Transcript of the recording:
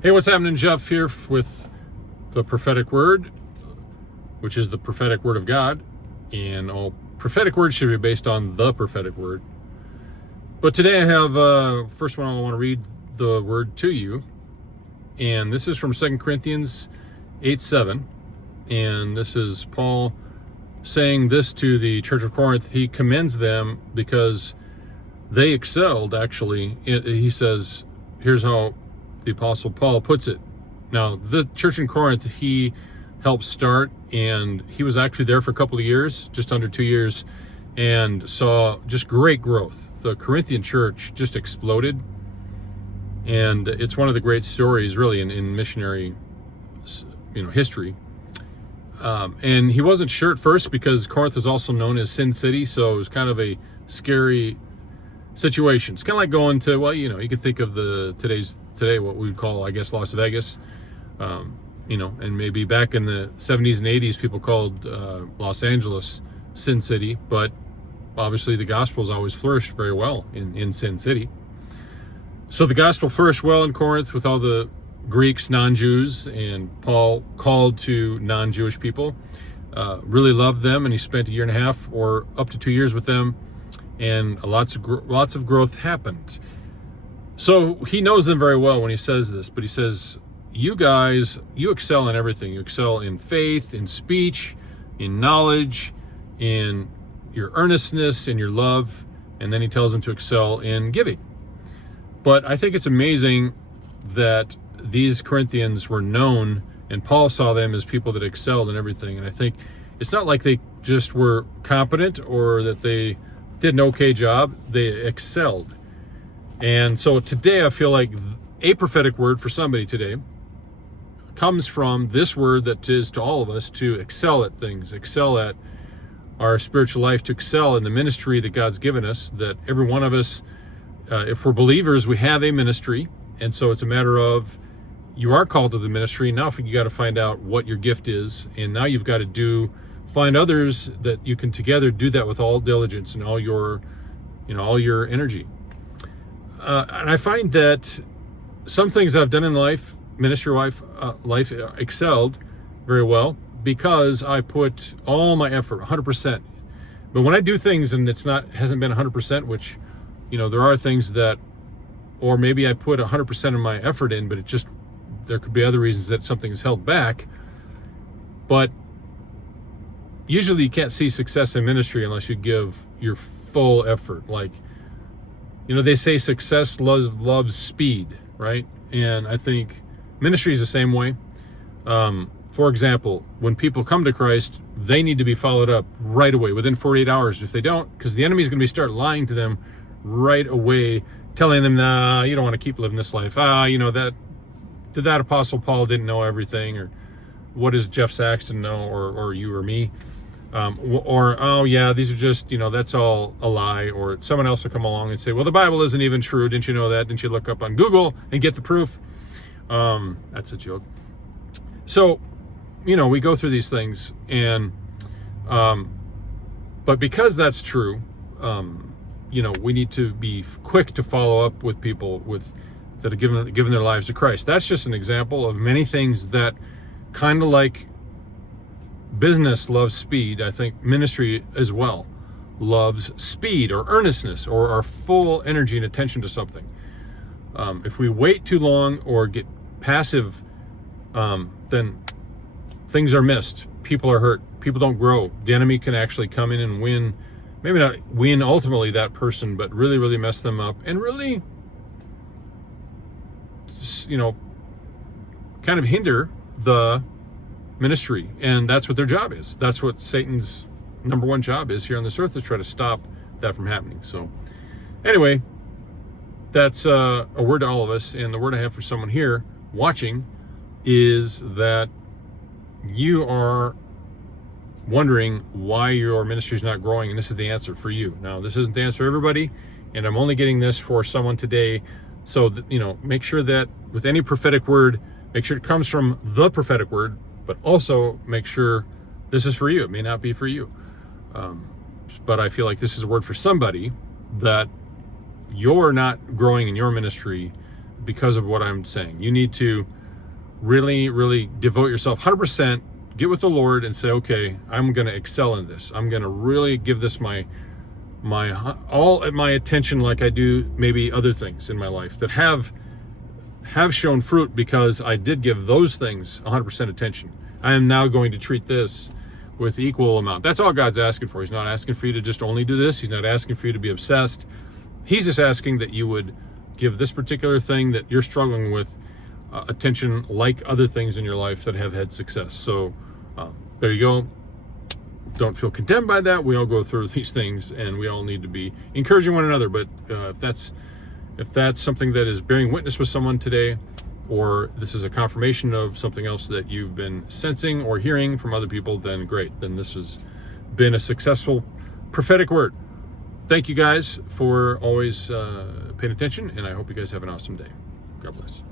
Hey, what's happening? Jeff here with the prophetic word, which is the prophetic word of God. And all prophetic words should be based on the prophetic word. But today I have, first one I want to read the word to you. And this is from 2 Corinthians 8:7. And this is Paul saying this to the church of Corinth. He commends them because they excelled, actually. He says, here's how the Apostle Paul puts it. Now, the church in Corinth, he helped start, and he was actually there for a couple of years, just under 2 years, and saw just great growth. The Corinthian church just exploded, and it's one of the great stories, really, in missionary, history. And he wasn't sure at first because Corinth was also known as Sin City, so it was kind of a scary situation. It's kind of like going to, you could think of today what we would call, I guess, Las Vegas, and maybe back in the 70s and 80s, people called Los Angeles Sin City, but obviously the gospel's always flourished very well in Sin City. So the gospel flourished well in Corinth with all the Greeks, non-Jews, and Paul called to non-Jewish people, really loved them, and he spent 1.5 years or up to 2 years with them, and lots of growth happened. So he knows them very well when he says this, but he says, you guys, you excel in everything. You excel in faith, in speech, in knowledge, in your earnestness, in your love, and then he tells them to excel in giving. But I think it's amazing that these Corinthians were known, and Paul saw them as people that excelled in everything. And I think it's not like they just were competent or that they did an okay job. They excelled. And so today I feel like a prophetic word for somebody today comes from this word that is to all of us to excel at things, excel at our spiritual life, to excel in the ministry that God's given us, that every one of us, if we're believers, we have a ministry. And so it's a matter of, you are called to the ministry. Now you got to find out what your gift is. And now you've got to find others that you can together do that with all diligence and all your energy. And I find that some things I've done in life, ministry life, excelled very well because I put all my effort, 100%. But when I do things and hasn't been 100%, which, there are things that, or maybe I put 100% of my effort in, but there could be other reasons that something is held back. But usually you can't see success in ministry unless you give your full effort. Like, they say success loves speed, right? And I think ministry is the same way. For example, when people come to Christ, they need to be followed up right away, within 48 hours. If they don't, because the enemy is going to start lying to them right away, telling them, nah, you don't want to keep living this life. That Apostle Paul didn't know everything, or what does Jeff Saxton know, or you or me? Oh yeah, these are just, that's all a lie. Or someone else will come along and say, well, the Bible isn't even true. Didn't you know that? Didn't you look up on Google and get the proof? That's a joke. So, we go through these things, and, but because that's true, we need to be quick to follow up with people that have given their lives to Christ. That's just an example of many things that, kind of like business loves speed, I think ministry as well loves speed or earnestness or our full energy and attention to something. If we wait too long or get passive, then things are missed. People are hurt. People don't grow. The enemy can actually come in and win, maybe not win ultimately that person, but really, really mess them up and really, kind of hinder the ministry. And that's what their job is. That's what Satan's number one job is here on this earth, is try to stop that from happening. So anyway, that's a word to all of us. And the word I have for someone here watching is that you are wondering why your ministry is not growing, and this is the answer for you. Now, this isn't the answer for everybody, and I'm only getting this for someone today. So that, make sure that with any prophetic word, make sure it comes from the prophetic word, but also make sure this is for you. It may not be for you, but I feel like this is a word for somebody, that you're not growing in your ministry because of what I'm saying. You need to really, really devote yourself 100%, get with the Lord and say, okay, I'm going to excel in this. I'm going to really give this my all of my attention, like I do maybe other things in my life that have shown fruit, because I did give those things 100% attention. I am now going to treat this with equal amount. That's all God's asking for. He's not asking for you to just only do this. He's not asking for you to be obsessed. He's just asking that you would give this particular thing that you're struggling with attention, like other things in your life that have had success. So there you go. Don't feel condemned by that. We all go through these things, and we all need to be encouraging one another. But if that's something that is bearing witness with someone today, or this is a confirmation of something else that you've been sensing or hearing from other people, then great. Then this has been a successful prophetic word. Thank you guys for always paying attention, and I hope you guys have an awesome day. God bless.